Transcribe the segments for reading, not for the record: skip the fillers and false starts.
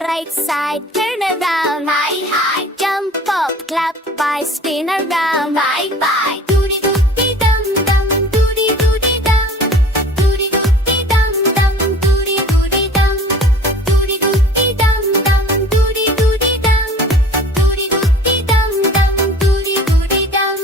right side, turn around. Hi, hi. Jump up, clap by, spin around. Bye, bye. Doody doody dum dum, doody doody dum. Doody doody dum dum, doody doody dum. Doody doody dum dum, doody doody dum. Doody doody dum dum, doody doody dum.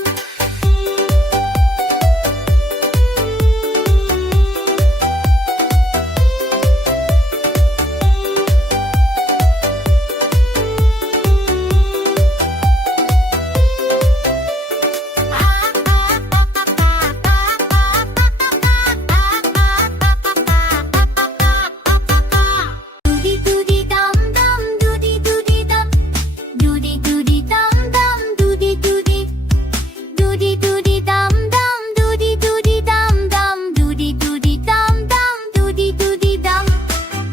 Doody doody dum dum, doody doody dum. Doody doody dum dum, doody doody. Doody doody dum dum, doody doody dum dum. Doody doody dum dum, doody doody dum.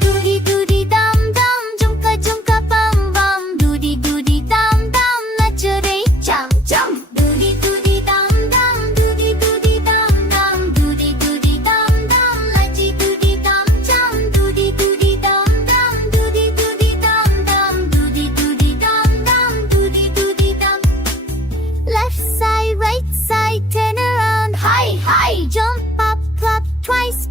Doody doody dum dum, jumka jumka bum bum. Doody doody dum dum, nach rahe chum chum. Doody doody dum dum, doody doody dum dum. Doody doody dum dum, lachi doody dum chum. Doody doody dum dum, doody doody dum dum. Doody doody dum dum, doody doody dum. Left side, right side, turn around. Hi, hi. Jump up, clap twice.